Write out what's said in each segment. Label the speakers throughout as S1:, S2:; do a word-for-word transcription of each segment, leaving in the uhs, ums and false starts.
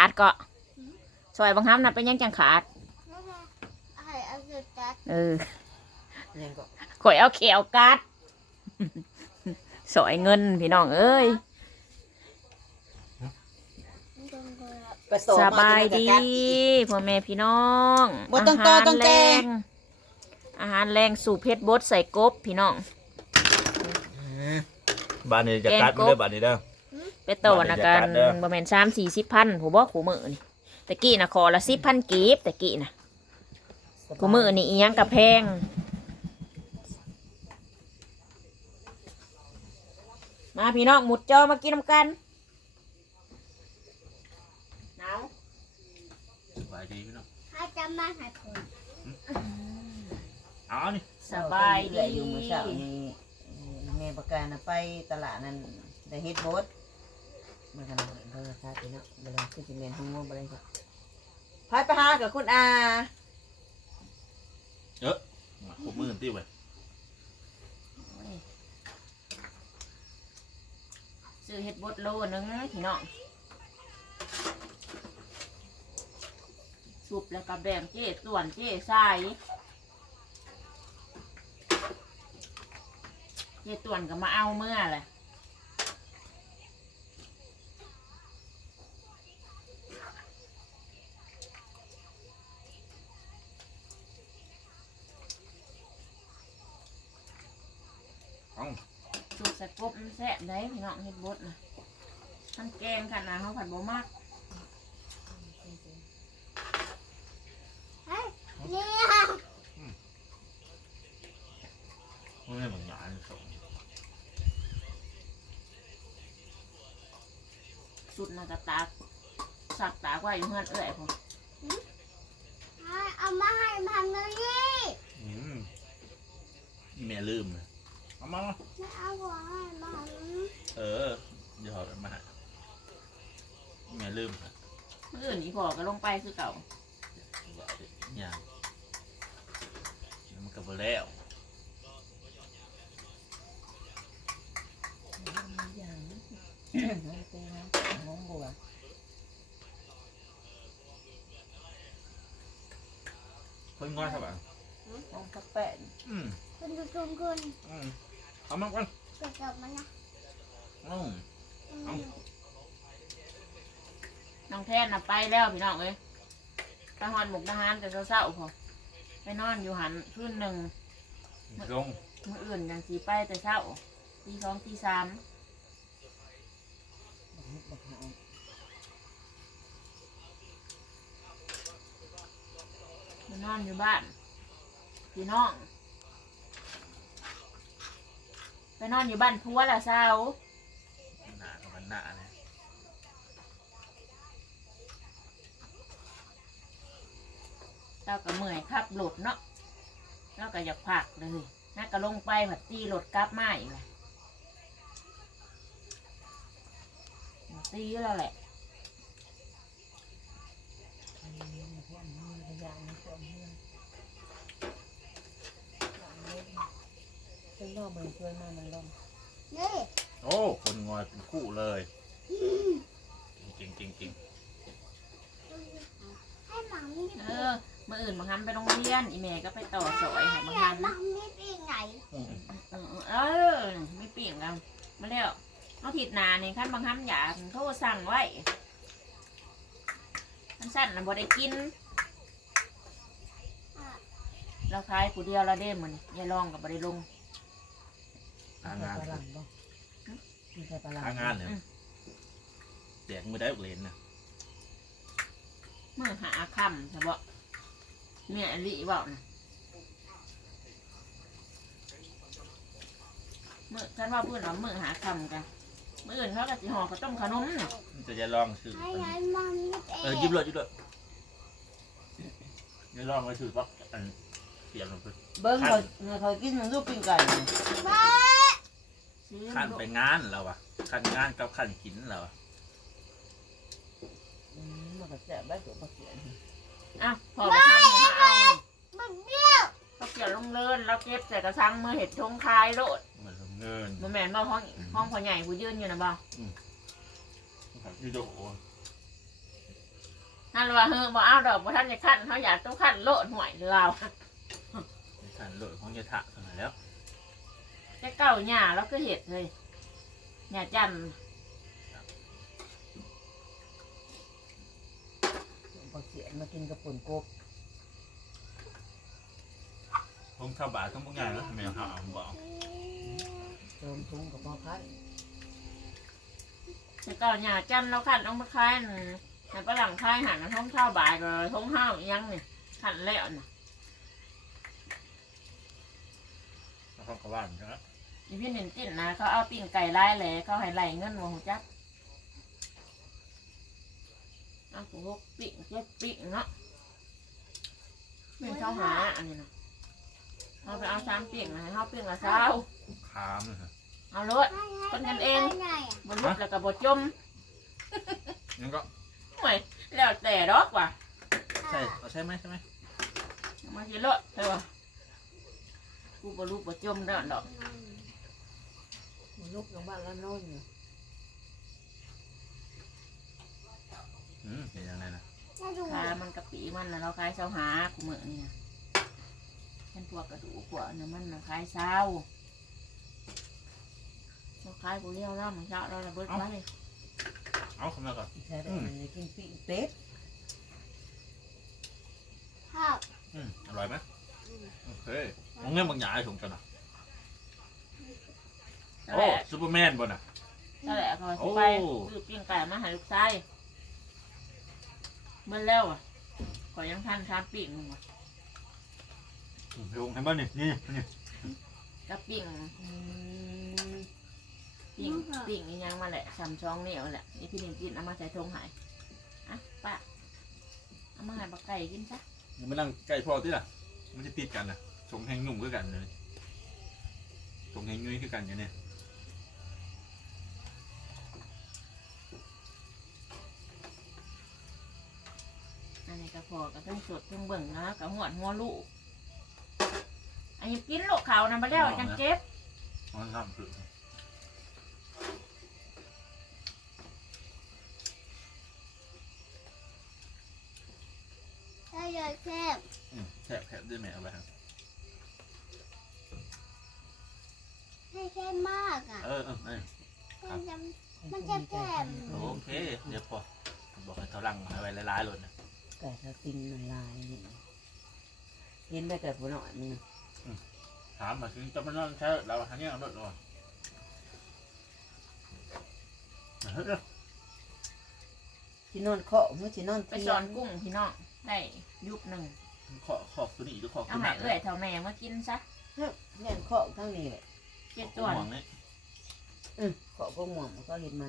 S1: ดก็ซอยบางครั้งน่ะเป็นยังจังขาดเออข่อยเอาเขียวกัดสอยเงินพี่น้องเอ้ยสบายดีพ่อแม่พี่น้องอาหารแรงอาหารแรงสู่เพชรบดใส่กบพี่น้อง
S2: บ้านนี้จะกัดไม่ได้บ้านนี้เด้อ
S1: ไปต่อนะกันประมาณสามสี่สิบพันผมบอกขู่มือนี่ตะกี้นะขอละสิบพันกีบตะกี้นะขู่มือนี่อีหยังกระแพงมาพี่น้องหมุดจอมากินน้ำกันหนาว
S2: สบายดีพี่น้อง
S3: ให้จำมาให้ผม
S2: เอานี่
S1: สบายดี
S4: อยู่เมื่อเช้านี้แม่ประกาศไปตลาดนั้นได้เฮ็ดบดมันกันเบอร์ชาติเนาะเบอร์คือจิเมนหัวเบอร์จ้ะพายไปหากับคุณอา
S2: เยอะผมมือติ้วไป
S1: ซื้อเฮ็ดบดโลนึงพี่น้องสุบแล้วก็แบ่งเจ๊ส่วนเจ๊ใส่เจ๊ส่วนก็มาเอาเมื่อเลยสุกใส่กบมันแซ่บได้พี่น้องเฮ็ดบดนะท่านแกงขนาดเขาผัดบ่มาก
S3: นี่
S2: ไม่เหมือนหยาดส่ง
S1: สุดนะกระตากสักตากไว้อยู่เพื่อนเอ้ยผม
S3: เอามาให้พันเลยนี่
S2: แม่ลืมเอามา
S3: ไม่เอาหัวให้มัน
S2: เออเดี๋ยวเอามาแม่ลืม
S1: เมื่ออื่นอีพอก็ลงไปคือเก่า
S2: อย่างมันก็บ่แล้ว
S4: งงบัว
S2: คนง่อยครับอ่ะ
S4: งงกระแปะ
S2: อืม
S3: คุณคุณคุณ
S2: อืมเอามาก่อน
S3: เกิดกับมันนะ
S2: อืม
S1: น้องแทนน่ะไปแล้วพี่น้องเอ้ยไปหอนหมกทหารแต่เศร้าๆพอไปนอนอยู่หันคืนหนึ่ง
S2: ลง
S1: มื้ออื่นยังสีไปแต่เช้าตีสองตีสามไปนอนอยู่บ้านพี่น้องไปนอนอยู่บ้านพัวละเช้า
S2: หนากับมันหนาเนี่ย
S1: เราก็เมื่อยขับรถเนาะเราก็อยากพักเลยน่าก็ลงไปผัดตีรถกลับมาอีกเลยตีแล้วแหละ
S4: เป็นรอบเบอร์เพื่อนมามันลม
S3: นี่
S2: โอ้คนงอยเป็นคู่เลยจริงจริงจริง
S3: ให้หมามี
S1: เออเมื่ออื่นบางครั้งไปโรงเรียนอีเมย์ก็ไปต่อสอยให้บางครั้ง
S3: หมามีปีไหน
S1: เออไม่เปลี่ยนกันมาแล้วเอาถิดนาเนี่ยขั้นบางครั้งอยากเขาสั่งไว้ท่านสั่นนะบ่ได้กินเราขายผู้เดียวเราได้เหมือนยายลองกับบ่ได้ลง
S2: ทางงานทางงานเนี่ยแจกมือได้อุเลนนะ
S1: เมื่อหาคำใช่ปะเนี่ยอลิบอกนะเมื่อฉันว่าเพื่อนเราเมื่อหาคำกันเมื่ออื่นเขาก็จะห่อข้าวต้มขนม
S2: จะจะลองซื้อเออยิบเลยยิบเลยจะลองไปซื้อปักอันเสียงลงไป
S4: เบิ้งเขาเขากินมันรูปปิ้งไก่
S2: ขันไปงานแล้ววะขันงานกับขันกินแล้ว
S4: มันก็แซ่บได้ตัวปลาเขียน
S1: อ้าวพอมาทำมาเอามันเบี้ยวเขาเกี่ยวลงเลินแล้วเก็บใส่กระชังเมื่อเห็ดทงคายโลด
S2: เหมือนเงิน
S1: มันแม่นบ่ห้องห้องพ่อใหญ่ผู้ยืนอยู่นะบ่
S2: ยูโด
S1: ฮันว่าเฮ้อบ่เอาดอกบ่ท่านจะขั้นเขาอยากต้องขั้นโลดหวยเรา
S2: ในการโหลดของยะถะเท่านั้นแล้ว
S1: จะเก้าหญ้าแล้วก็เห็ดเลยหญ้าจัน
S4: พอเสียนมากินกระปุ่นกบ
S2: ผมชาวบ้านต้องพวกงานแล้วทำไมเขาเอาบอก
S4: เติมทุงกับพ่อพัด
S1: จะเก้าหญ้าจันแล้วขั้นต้องมาคายแต่ฝรั่งคายหันท้องข้าวบ่ายก็ท้องข้าวยังนี่ขั้นแล้วน่ะ
S2: แล้วเขาก็ว่าเหมือนกันนะ
S1: อีพี่หนึ่งจิ้นนะเขาเอาปิ้งไก่ไล่แหล่เขาให้ไล่เงินมาหูจักเอาผูกปิ้งเจ็ดปิ้งเนาะเป็นเช้าหาอันนี้นะเอาไปเอาสามปิ้งนะให้เขาปิ้งละเช้า
S2: คามเลยฮะ
S1: เอารถ คนกันเอง
S3: ไงอ่ะ
S1: บนรถแล้วก็บดจม
S2: งั้นก็
S1: ห่วยแล้วแต่ดอกว่ะ
S2: ใช่เอาใช่ไหมใช่ไหม
S1: มาเยอะรถใช่ป่ะกูบรรลุบดจมได้ดอก
S4: มันลุกลงบ้านแล้วโน่นอยู่
S2: อืมเป็นยังไงนะ
S3: ถ้าดู
S1: ขามันกะปิมันนะเราขายเช้าหากูเหมือนนี่นะเป็นพวกกระดูกพวกเนื้อมันนะขายเช้าเราขายกูเลี้ยวแล้วมันเช้าเราระเบิดไว้
S2: เอาเข้ามาก่อน
S4: ใช่แต่มันกินปิ้งเป็ด
S3: ข้าว
S2: อืมอร่อยไหมโอเคมองเงี้ยบางอย่างไอ้ถุงกันนะ
S1: นั่น
S2: โอ้
S1: แหละ
S2: ซูเปอร์แมนบ่น่ะ
S1: นั่นแหละเขา
S2: โอ้
S1: สิไปคือปิ้งไก่มาใหาลูกชายเมื่อแล้วอ่ะก็ยังทันทานปิ้งมึงว่ะ
S2: อืมลงให้บ้านนี่นี่นี่
S1: กับปิ้ง
S4: อืม
S1: ปิ้งปิ้งอีหยังมาแหละสามช่องนี่เอาแหละนี่พี่หนึ่งกินเอามาใส่ทงใหายอ่ะป้าเอามาให้บักไก่กินซะ
S2: ยังไม่นั่งใกล้พ่อที่ล่ะมันจะติดกันนะชงแห้งนุ่มคือกันเลยชงแห้งยุ่ยคือกันอย่างเนี้ย
S1: อันนี้ก็พอกับเพิ่งสดเพิ่งเบิ่งนะกับหัวหัวลูกอันนี้กินลูกเขานะมาแล้วจังเจ็บ
S2: มันทำคือ
S3: ถ้าเยอะแค่
S2: อืมแฉะแผลด้วยแม่เอาไปครับ
S3: ให้แค่มากอ่ะ
S2: เออเออเออ
S3: มันจะมันจะแค่
S2: โอเคเดี๋ยวพอผมบอกให้เขาลังเอาไว้หลายๆหล่นนะ
S4: ไก่สติงมันลายนี่กินได้แต่ผู้หน่อยมึง
S2: ถามมาถึงจะมานอนใช้เราทางนี้เอารถรอเฮ้ย
S4: ที่นอนเคาะเมื่อที่นอน
S1: ไปสอนกุ้งพี่น้องได้ยุบหนึ่ง
S2: ขอขอบตัวนี้หรือขอบ
S1: เอา
S2: ตัว
S1: ใหา
S2: นั้
S1: ยเอื้อยเท่าแม่มากินซะ
S4: แน่นเคาะทั้งนี้เลย
S1: เจ็ดตัว
S2: ห่วงนี่
S4: อืมเคาะพวกหม่วงมันก็เห็นใหม่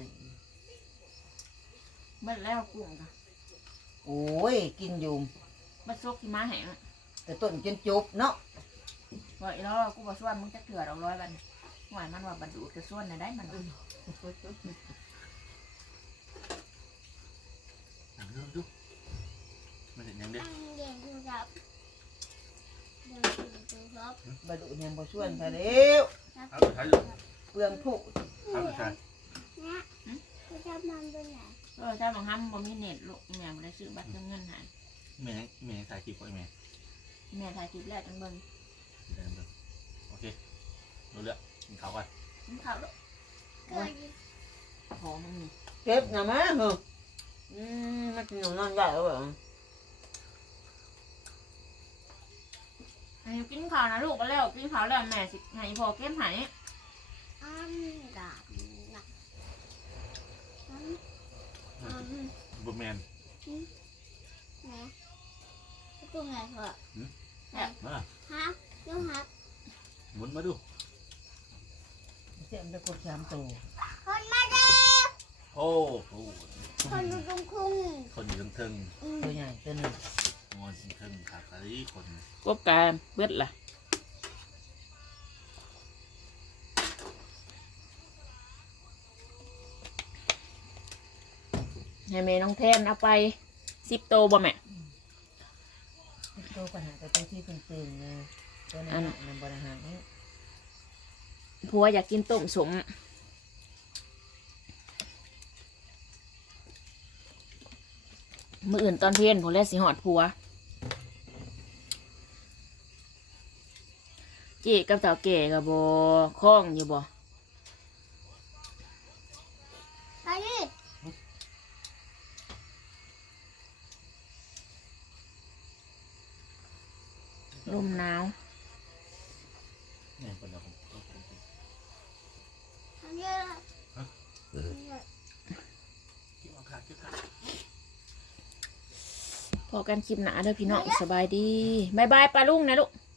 S1: เมื่อแล้วกุ้งค่ะ
S4: โอ้ยกินอยู่
S1: มาซกที่ม้าแห้ง
S4: แต่ต้นจนจุบเนาะ
S1: ว่าอีล้อกูบอกส่วนมึงจะเกลือเอาร้อยบันหวายมันว่าบรรดุจะส่วนไหนได้มัน
S2: ดูดูมันเห็นยังเด็ก
S3: ตั้งเย็นดูครับเดินดูครับ
S4: บรรลุยังบ่ชวนไปแล้ว
S2: เอาไปใช้ดู
S4: เปลืองผู้
S2: เอาไปใช้
S3: เนี่ยจะทำมันเป็นไหน
S1: เออถ้าบางครั้งบ่มีเน็ตลูกแม่บ่ได้ซื้อบัตรเติมเงินใหาย
S2: เมย์เมย์ถ่ายคลิปไว้เมย์
S1: แม่ถ่ายคลิปแล้วจังเบิ่ง
S2: เดินดูโอเครู้เรื่องกินข้าวก่อน
S1: กินข้าวลูก
S3: เกิด
S1: หอมมันมี
S4: เก็บนะแม่เหรออืมมันกินนอนได้หรือเปล่า
S1: ให้กินข้าวนะลูกไปแล้วกินข้าวแล้วแม่สิให้พ่อเก็บให้
S3: อันดาบหนักอันอัน
S2: บูแมน
S3: นะตัวไงเหรอ
S2: มา
S3: ฮะยูฮัก
S2: หมุนมาดู
S4: เสียมจะกดสามตัว
S3: คนมาเด้
S2: โอ้โห
S3: คนดูตรงคุ้ง
S2: คนอยู่ทึง
S3: อืม
S4: ตัวใหญ่ตัวหนึ่ง
S2: ๆงอนทึงขาดอะไรคน
S1: กบกายเบิดล่ะให้แม่น้องแทนเอาไปสิบโตบ่แม่
S4: ตัวปัญหาแต่ตัวที่ตึงๆนะตัวนั้นน่ะมันบริหารนี่
S1: ผัวอยากกินต้มสมมื้ออื่นตอนเพ็ญผมแล้วสิหอดผัวเจ๊กับเต่าแก่กับบ่คล้องอยู่บ่
S3: ไปดิ
S1: ลมหนาว
S2: เนี่ยเป็นอะไรของ
S3: ทำเยอะเลย
S2: คิดว่าขาดคิดขาด
S1: พอกันคลิปหนาเด้อพี่น้องสบายดีบายบายปลาลุงนะลูก